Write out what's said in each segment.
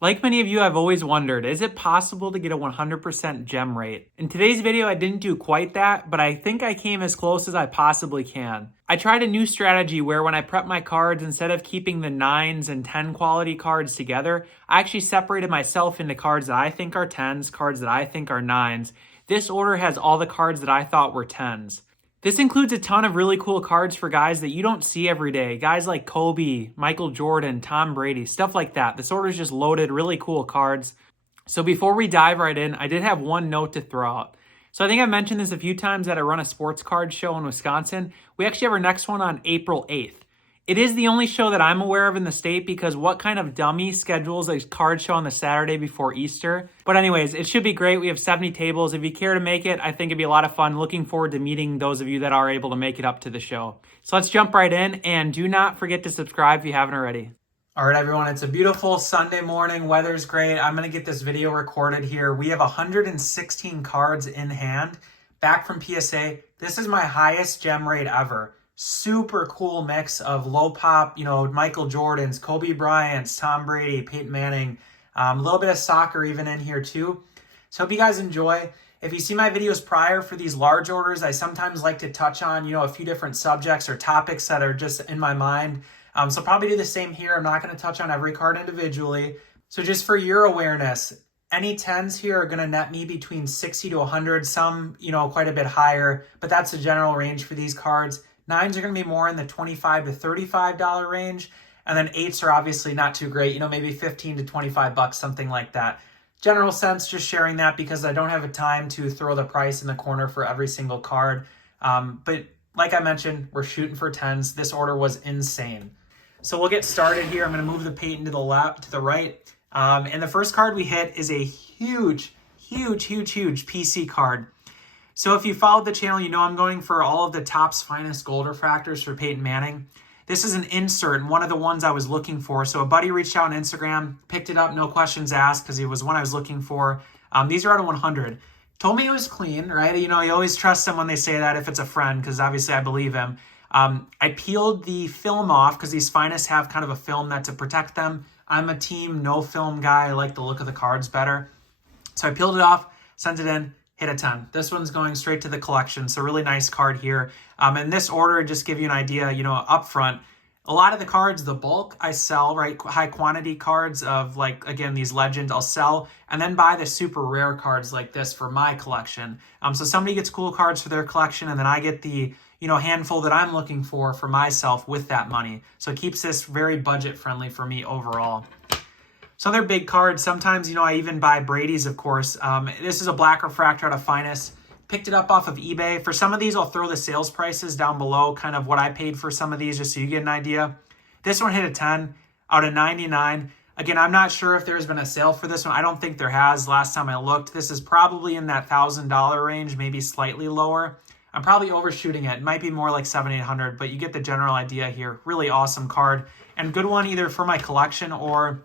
Like many of you, I've always wondered, is it possible to get a 100% gem rate? In today's video, I didn't do quite that, but I think I came as close as I possibly can. I tried a new strategy where when I prep my cards, instead of keeping the 9s and 10 quality cards together, I actually separated myself into cards that I think are 10s, cards that I think are 9s. This order has all the cards that I thought were 10s. This includes a ton of really cool cards for guys that you don't see every day. Guys like Kobe, Michael Jordan, Tom Brady, stuff like that. This order is just loaded, really cool cards. So before we dive right in, I did have one note to throw out. So I think I've mentioned this a few times that I run a sports card show in Wisconsin. We actually have our next one on April 8th. It is the only show that I'm aware of in the state because what kind of dummy schedules a card show on the Saturday before Easter? But anyways, it should be great. We have 70 tables. If you care to make it, I think it'd be a lot of fun. Looking forward to meeting those of you that are able to make it up to the show. So let's jump right in, and do not forget to subscribe if you haven't already. All right, everyone, it's a beautiful Sunday morning. Weather's great. I'm going to get this video recorded here. We have 116 cards in hand, back from PSA. This is my highest gem rate ever. Super cool mix of low pop, Michael Jordans, Kobe Bryant's, Tom Brady, Peyton Manning, a little bit of soccer even in here too. So hope you guys enjoy. If you see my videos prior for these large orders, I sometimes like to touch on, a few different subjects or topics that are just in my mind. So probably do the same here. I'm not going to touch on every card individually. So just for your awareness, any 10s here are going to net me between 60 to 100, some, quite a bit higher, but that's the general range for these cards. 9s are going to be more in the $25 to $35 range. And then 8s are obviously not too great, maybe 15 to 25 bucks, something like that. General sense, just sharing that because I don't have a time to throw the price in the corner for every single card. But like I mentioned, we're shooting for 10s. This order was insane. So we'll get started here. I'm going to move the Peyton to the left, to the right. And the first card we hit is a huge PC card. So if you followed the channel, I'm going for all of the Topps Finest Gold Refractors for Peyton Manning. This is an insert and one of the ones I was looking for. So a buddy reached out on Instagram, picked it up, no questions asked, because it was one I was looking for. These are out of 100. Told me it was clean, right? You always trust them when they say that if it's a friend, because obviously I believe him. I peeled the film off because these Finest have kind of a film that to protect them. I'm a team no film guy. I like the look of the cards better. So I peeled it off, sent it in. Hit a 10. This one's going straight to the collection. So really nice card here. In this order, just give you an idea, up front, a lot of the cards, the bulk I sell, right? High quantity cards of again, these legends I'll sell and then buy the super rare cards like this for my collection. So somebody gets cool cards for their collection and then I get the, handful that I'm looking for myself with that money. So it keeps this very budget friendly for me overall. So they're big cards. Sometimes, I even buy Brady's, of course. This is a black refractor out of Finest. Picked it up off of eBay. For some of these, I'll throw the sales prices down below, kind of what I paid for some of these, just so you get an idea. This one hit a 10 out of 99. Again, I'm not sure if there's been a sale for this one. I don't think there has. Last time I looked, this is probably in that $1,000 range, maybe slightly lower. I'm probably overshooting it. It might be more like $700, $800, but you get the general idea here. Really awesome card. And good one either for my collection or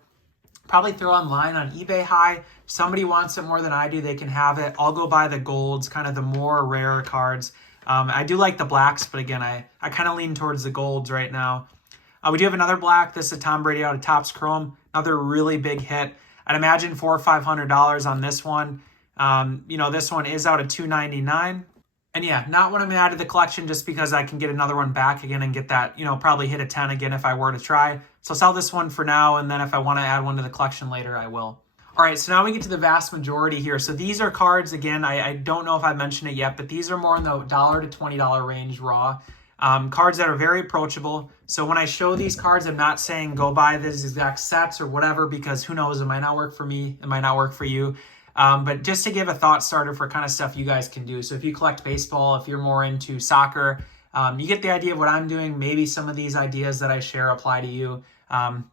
probably throw online on eBay high. If somebody wants it more than I do, they can have it. I'll go buy the golds, kind of the more rare cards. I do like the blacks, but again, I kind of lean towards the golds right now. We do have another black. This is Tom Brady out of Topps Chrome. Another really big hit. I'd imagine $400 or $500 on this one. This one is out of $299. And yeah, not when I'm add to the collection just because I can get another one back again and get that, probably hit a 10 again if I were to try. So I'll sell this one for now, and then if I want to add one to the collection later, I will. All right, so now we get to the vast majority here. So these are cards, again, I don't know if I mentioned it yet, but these are more in the $1 to $20 range raw. Cards that are very approachable. So when I show these cards, I'm not saying go buy these exact sets or whatever, because who knows, it might not work for me, it might not work for you. But just to give a thought starter for kind of stuff you guys can do. So if you collect baseball, if you're more into soccer, you get the idea of what I'm doing. Maybe some of these ideas that I share apply to you.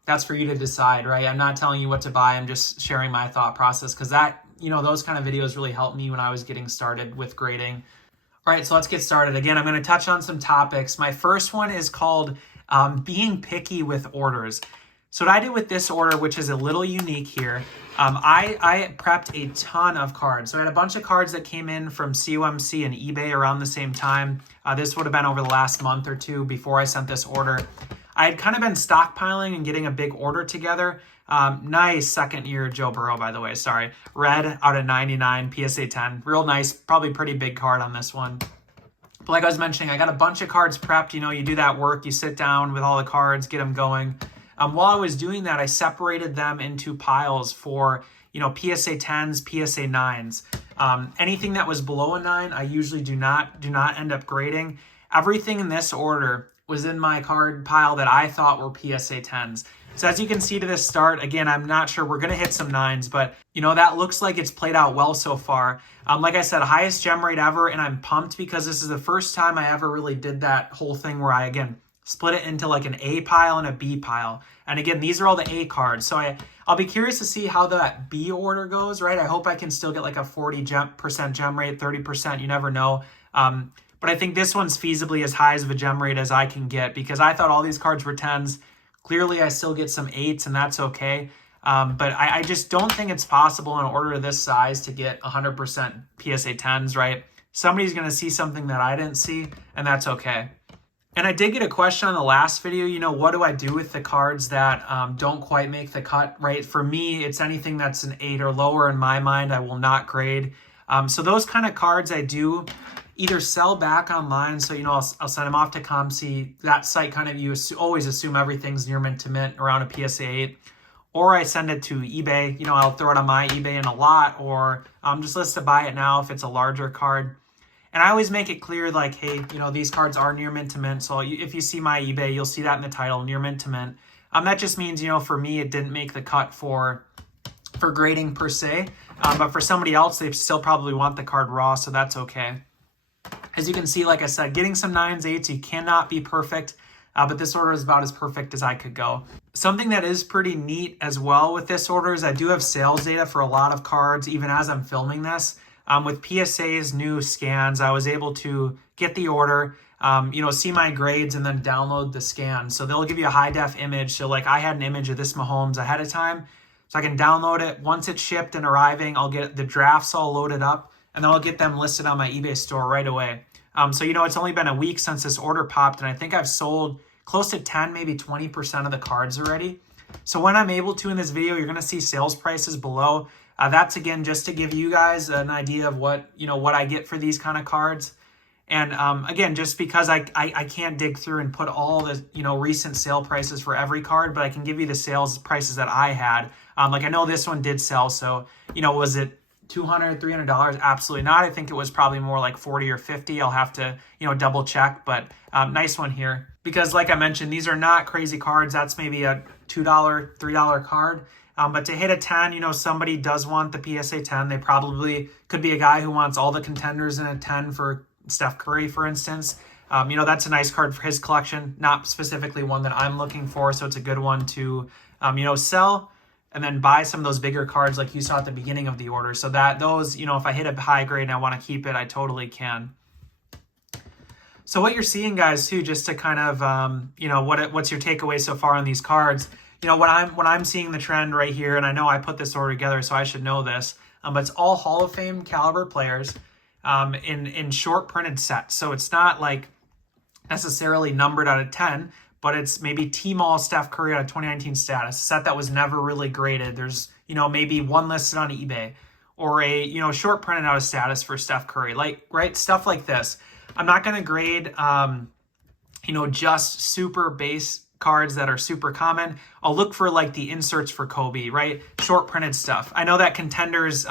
That's for you to decide, right? I'm not telling you what to buy. I'm just sharing my thought process because that, those kind of videos really helped me when I was getting started with grading. All right, so let's get started. Again, I'm going to touch on some topics. My first one is called being picky with orders. So what I did with this order, which is a little unique here, I prepped a ton of cards. So I had a bunch of cards that came in from COMC and eBay around the same time. This would have been over the last month or two before I sent this order. I had kind of been stockpiling and getting a big order together. Nice second year Joe Burrow, by the way. Sorry. Red out of 99, PSA 10. Real nice. Probably pretty big card on this one. But like I was mentioning, I got a bunch of cards prepped. You know, you do that work. You sit down with all the cards, get them going. While I was doing that, I separated them into piles for, you know, PSA 10s, PSA 9s. Anything that was below a 9, I usually do not end up grading. Everything in this order was in my card pile that I thought were PSA 10s. So as you can see to this start, again, I'm not sure we're going to hit some 9s, but, you know, that looks like it's played out well so far. Like I said, highest gem rate ever, and I'm pumped because this is the first time I ever really did that whole thing where I, again, split it into like an A pile and a B pile. And again, these are all the A cards. So I'll be curious to see how that B order goes, right? I hope I can still get like a 40% gem rate, 30%, you never know. But I think this one's feasibly as high as of a gem rate as I can get because I thought all these cards were 10s. Clearly, I still get some 8s, and that's okay. But I just don't think it's possible in an order of this size to get 100% PSA 10s, right? Somebody's going to see something that I didn't see, and that's okay. And I did get a question on the last video, you know, what do I do with the cards that don't quite make the cut, right? For me, it's anything that's an 8 or lower in my mind, I will not grade. So those kind of cards I do either sell back online, so, you know, I'll send them off to ComC. That site kind of, you always assume everything's near mint to mint around a PSA 8. Or I send it to eBay. You know, I'll throw it on my eBay in a lot, or just list to buy it now if it's a larger card. And I always make it clear, like, hey, you know, these cards are near mint to mint. So if you see my eBay, you'll see that in the title, near mint to mint. That just means, you know, for me, it didn't make the cut for grading per se. But for somebody else, they still probably want the card raw, so that's okay. As you can see, like I said, getting some 9s, 8s, you cannot be perfect. But this order is about as perfect as I could go. Something that is pretty neat as well with this order is I do have sales data for a lot of cards, even as I'm filming this. With PSA's new scans, I was able to get the order, you know, see my grades, and then download the scan. So they'll give you a high def image. So like I had an image of this Mahomes ahead of time, so I can download it. Once it's shipped and arriving, I'll get the drafts all loaded up, and then I'll get them listed on my eBay store right away. So, you know, it's only been a week since this order popped, and I think I've sold close to 10, maybe 20% of the cards already. So when I'm able to in this video, you're going to see sales prices below. That's, again, just to give you guys an idea of what, you know, what I get for these kind of cards. And again, just because I can't dig through and put all the, you know, recent sale prices for every card, but I can give you the sales prices that I had. Like I know this one did sell, so, you know, was it $200, $300? Absolutely not. I think it was probably more like 40 or 50. I'll have to, you know, double check, but nice one here. Because like I mentioned, these are not crazy cards. That's maybe a $2, $3 card. But to hit a 10, you know, somebody does want the PSA 10. They probably could be a guy who wants all the contenders in a 10 for Steph Curry, for instance. You know, that's a nice card for his collection, not specifically one that I'm looking for. So it's a good one to, you know, sell and then buy some of those bigger cards like you saw at the beginning of the order. So that those, you know, if I hit a high grade and I want to keep it, I totally can. So what you're seeing, guys, too, just to kind of, you know, what's your takeaway so far on these cards? You know, when I'm seeing the trend right here, and I know I put this order together, so I should know this, but it's all Hall of Fame caliber players in short printed sets. So it's not like necessarily numbered out of 10, but it's maybe T-Mall Steph Curry out of 2019 status, a set that was never really graded. There's, you know, maybe one listed on eBay, or a, you know, short printed out of status for Steph Curry, like, right, stuff like this. I'm not going to grade, you know, just super base cards that are super common. I'll look for like the inserts for Kobe, right? Short printed stuff. I know that contenders,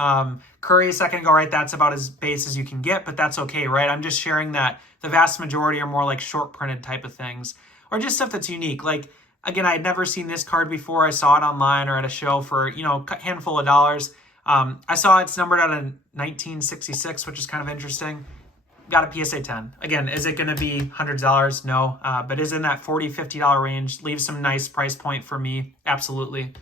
Curry a second ago, right? That's about as base as you can get, but that's okay, right? I'm just sharing that the vast majority are more like short printed type of things, or just stuff that's unique. Like, again, I had never seen this card before. I saw it online or at a show for, you know, a handful of dollars. I saw it's numbered out of 1966, which is kind of interesting. Got a PSA 10. Again, is it going to be $100? No, but is in that $40, $50 range. Leaves some nice price point for me. Absolutely.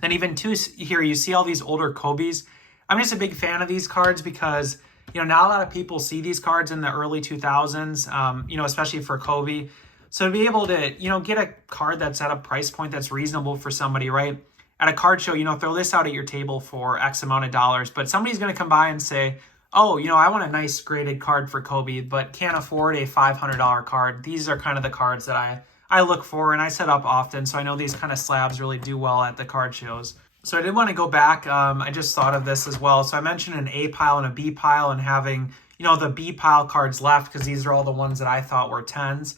Then even too, here you see all these older Kobe's. I'm just a big fan of these cards because, you know, not a lot of people see these cards in the early 2000s, you know, especially for Kobe. So to be able to, you know, get a card that's at a price point that's reasonable for somebody, right? At a card show, you know, throw this out at your table for X amount of dollars, but somebody's going to come by and say, oh, you know, I want a nice graded card for Kobe, but can't afford a $500 card. These are kind of the cards that I look for and I set up often. So I know these kind of slabs really do well at the card shows. So I did want to go back. I just thought of this as well. So I mentioned an A pile and a B pile and having, the B pile cards left because these are all the ones that I thought were 10s.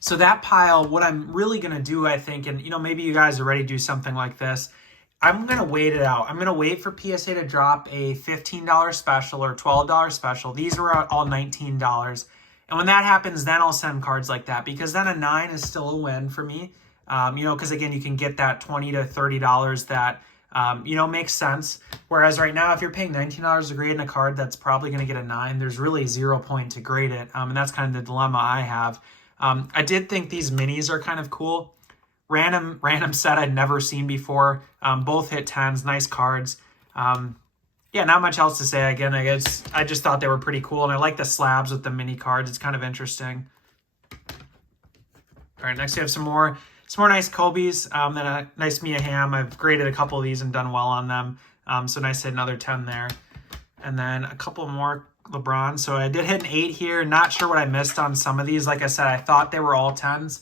So that pile, what I'm really going to do, I think, and maybe you guys are ready to do something like this, I'm going to wait it out. I'm going to wait for PSA to drop a $15 special or $12 special. These were all $19. And when that happens, then I'll send cards like that, because then a 9 is still a win for me. Because again, you can get that $20 to $30 that, makes sense. Whereas right now, if you're paying $19 to grade in a card that's probably going to get a 9, there's really 0 point to grade it. And that's kind of the dilemma I have. I did think these minis are kind of cool. Random set I'd never seen before. Both hit 10s, nice cards. Yeah, not much else to say. Again, I just thought they were pretty cool, and I like the slabs with the mini cards. It's kind of interesting. All right, next we have some more nice Kobe's. Then a nice Mia Hamm. I've graded a couple of these and done well on them. So nice to hit another 10 there. And then a couple more LeBron. So I did hit an 8 here. Not sure what I missed on some of these. Like I said, I thought they were all 10s.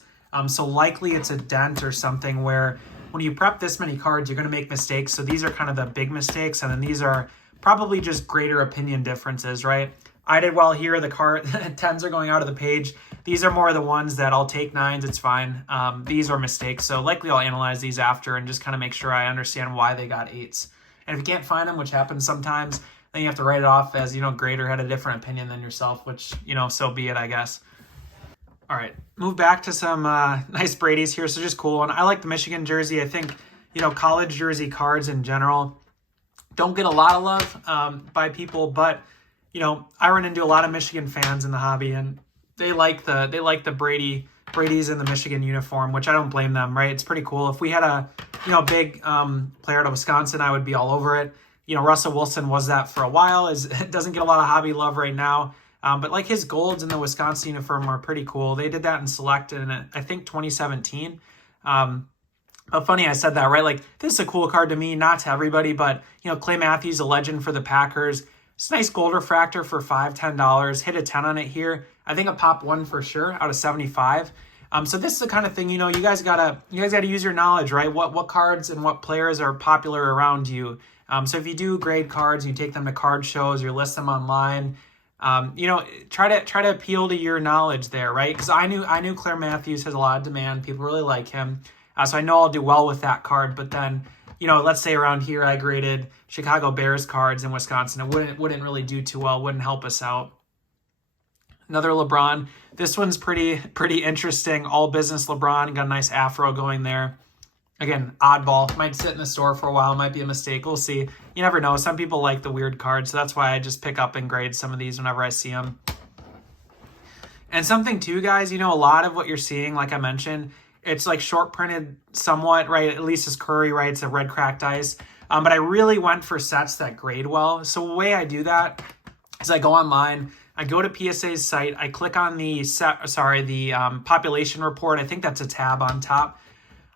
So likely it's a dent or something where when you prep this many cards, you're going to make mistakes. So these are kind of the big mistakes. And then these are probably just greater opinion differences, right? I did well here. The card 10s are going out of the page. These are more the ones that I'll take 9s. It's fine. These are mistakes. So likely I'll analyze these after and just kind of make sure I understand why they got 8s. And if you can't find them, which happens sometimes, then you have to write it off as, grader had a different opinion than yourself, which, so be it, I guess. All right, move back to some nice Brady's here. So just cool. And I like the Michigan jersey. I think, college jersey cards in general don't get a lot of love by people, but, I run into a lot of Michigan fans in the hobby, and they like the Brady's in the Michigan uniform, which I don't blame them, right? It's pretty cool. If we had a, big player out of Wisconsin, I would be all over it. Russell Wilson was that for a while. It doesn't get a lot of hobby love right now. But like his golds in the Wisconsin uniform are pretty cool. They did that in Select in, I think, 2017. But funny I said that, right? Like, this is a cool card to me, not to everybody, but, Clay Matthews, a legend for the Packers. It's a nice gold refractor for $5, $10. Hit a 10 on it here. I think a pop 1 for sure out of 75. So this is the kind of thing, you guys gotta use your knowledge, right? What cards and what players are popular around you. So if you do grade cards, you take them to card shows, you list them online. Try to appeal to your knowledge there, right? Because I knew Clay Matthews has a lot of demand. People really like him. So I know I'll do well with that card. But then, let's say around here I graded Chicago Bears cards in Wisconsin. It wouldn't really do too well. Wouldn't help us out. Another LeBron. This one's pretty interesting. All business LeBron. Got a nice afro going there. Again, oddball. Might sit in the store for a while. Might be a mistake. We'll see. You never know. Some people like the weird cards, so that's why I just pick up and grade some of these whenever I see them. And something too, guys, a lot of what you're seeing, like I mentioned, it's like short printed somewhat, right? At least it's Curry, right? It's a red cracked ice. But I really went for sets that grade well. So the way I do that is I go online, I go to PSA's site, I click on the population report. I think that's a tab on top.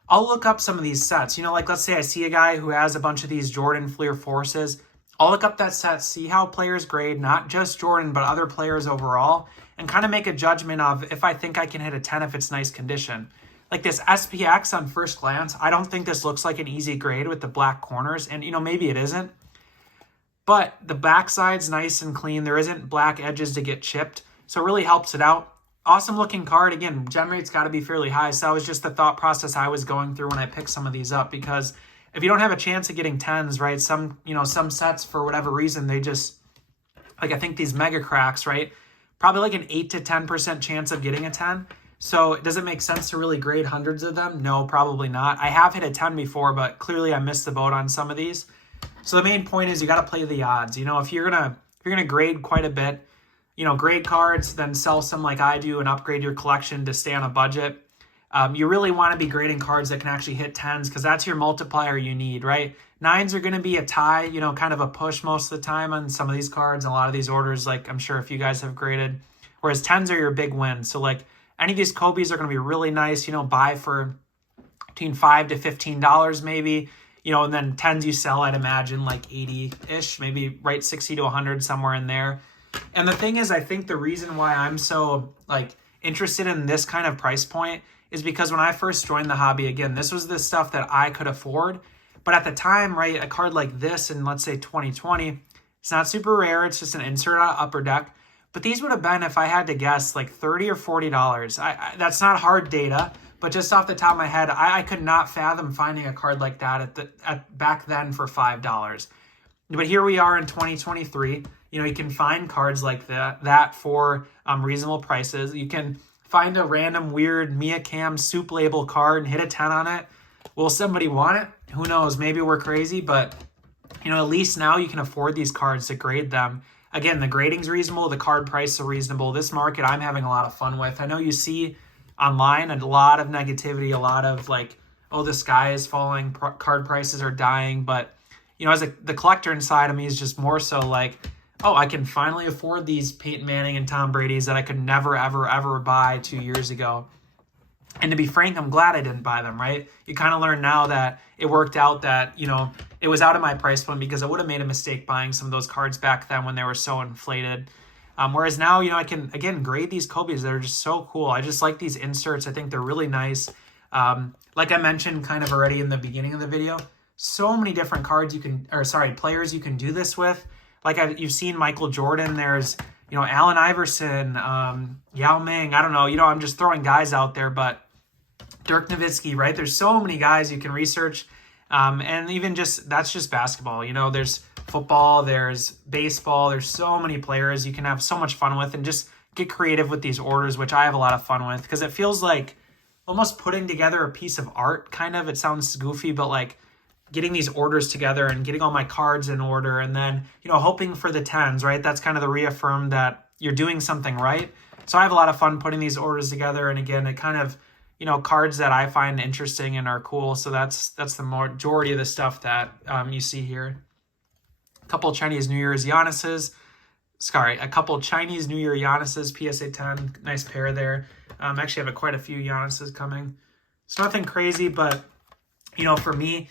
I'll look up some of these sets. Like let's say I see a guy who has a bunch of these Jordan Fleer Forces. I'll look up that set, see how players grade, not just Jordan, but other players overall, and kind of make a judgment of if I think I can hit a 10 if it's nice condition. Like this SPX on first glance, I don't think this looks like an easy grade with the black corners, and maybe it isn't. But the backside's nice and clean. There isn't black edges to get chipped, so it really helps it out. Awesome looking card. Again, gem rate's got to be fairly high. So that was just the thought process I was going through when I picked some of these up, because if you don't have a chance of getting 10s, right, some sets for whatever reason, they just, like I think these mega cracks, right, probably like an 8 to 10% chance of getting a 10. So does it make sense to really grade hundreds of them? No, probably not. I have hit a 10 before, but clearly I missed the boat on some of these. So the main point is you got to play the odds. If you're gonna grade quite a bit, grade cards, then sell some like I do and upgrade your collection to stay on a budget. You really want to be grading cards that can actually hit 10s, because that's your multiplier you need, right? 9s are going to be a tie, kind of a push most of the time on some of these cards and a lot of these orders, like I'm sure if you guys have graded. Whereas 10s are your big win. So like any of these Kobe's are going to be really nice, buy for between $5 to $15 maybe, and then 10s you sell, I'd imagine like 80-ish, maybe right 60 to 100, somewhere in there. And the thing is, I think the reason why I'm so interested in this kind of price point is because when I first joined the hobby, again, this was the stuff that I could afford. But at the time, right, a card like this in, let's say, 2020, it's not super rare. It's just an insert out Upper Deck. But these would have been, if I had to guess, like $30 or $40. That's not hard data, but just off the top of my head, I could not fathom finding a card like that back then for $5. But here we are in 2023. You know, you can find cards like that for reasonable prices. You can find a random weird Mia Cam soup label card and hit a 10 on it. Will somebody want it? Who knows? Maybe we're crazy, but you know, at least now you can afford these cards to grade them. Again, the grading's reasonable, the card price are reasonable. This market I'm having a lot of fun with. I know you see online a lot of negativity, a lot of like, oh, the sky is falling, card prices are dying. But, you know, as the collector inside of me is just more so like, oh, I can finally afford these Peyton Manning and Tom Brady's that I could never, ever, ever buy 2 years ago. And to be frank, I'm glad I didn't buy them, right? You kind of learn now that it worked out that, you know, it was out of my price point because I would have made a mistake buying some of those cards back then when they were so inflated. Whereas now, you know, I can, again, grade these Kobe's that are just so cool. I just like these inserts. I think they're really nice. Like I mentioned kind of already in the beginning of the video, so many different players you can do this with. Like you've seen Michael Jordan. There's, you know, Allen Iverson, Yao Ming. I don't know. You know, I'm just throwing guys out there, but Dirk Nowitzki, right? There's so many guys you can research. And even that's just basketball. You know, there's football, there's baseball, there's so many players you can have so much fun with and just get creative with these orders, which I have a lot of fun with because it feels like almost putting together a piece of art, kind of. It sounds goofy, but like getting these orders together and getting all my cards in order and then, you know, hoping for the 10s, right? That's kind of the reaffirm that you're doing something right. So I have a lot of fun putting these orders together. And again, it kind of, you know, cards that I find interesting and are cool. So that's the majority of the stuff that you see here. A couple Chinese New Year's Giannis's. A couple Chinese New Year Giannis's PSA 10. Nice pair there. Actually have quite a few Giannis's coming. It's nothing crazy, but, you know, for me,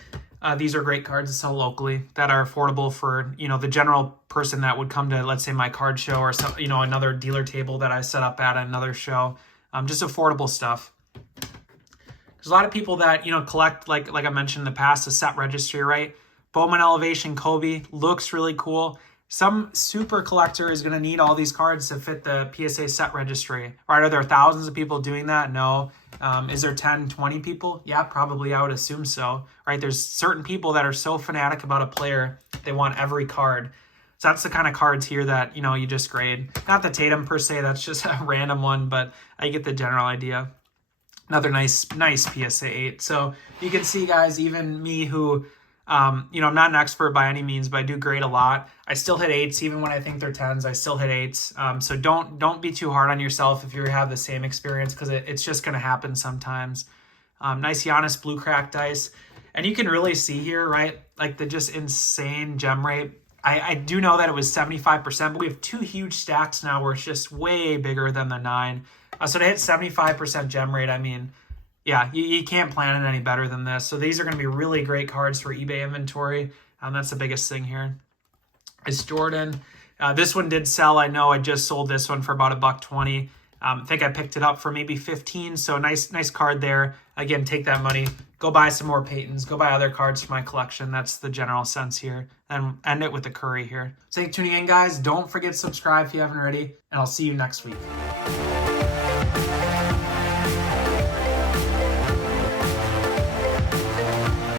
these are great cards to sell locally that are affordable for, you know, the general person that would come to, let's say, my card show or some, you know, another dealer table that I set up at another show. Just affordable stuff. There's a lot of people that, you know, collect, like I mentioned in the past, a set registry, right? Bowman Elevation Kobe looks really cool. Some super collector is going to need all these cards to fit the PSA set registry, right? Are there thousands of people doing that? No. Is there 10, 20 people? Yeah, probably. I would assume so, right? There's certain people that are so fanatic about a player, they want every card. So that's the kind of cards here that, you know, you just grade. Not the Tatum per se, that's just a random one, but I get the general idea. Another nice PSA 8. So you can see, guys, even me who, you know, I'm not an expert by any means, but I do grade a lot. I still hit 8s, even when I think they're 10s. I still hit 8s. So don't be too hard on yourself if you have the same experience because it's just going to happen sometimes. Nice Giannis blue crack dice. And you can really see here, right, like the just insane gem rate. I do know that it was 75%, but we have two huge stacks now where it's just way bigger than the 9. So to hit 75% gem rate, I mean, yeah, you can't plan it any better than this. So these are going to be really great cards for eBay inventory. That's the biggest thing here. It's Jordan. This one did sell. I know I just sold this one for about $1.20. I think I picked it up for maybe 15. So nice card there. Again, take that money. Go buy some more Peytons. Go buy other cards for my collection. That's the general sense here. And end it with the Curry here. So thanks for tuning in, guys. Don't forget to subscribe if you haven't already. And I'll see you next week.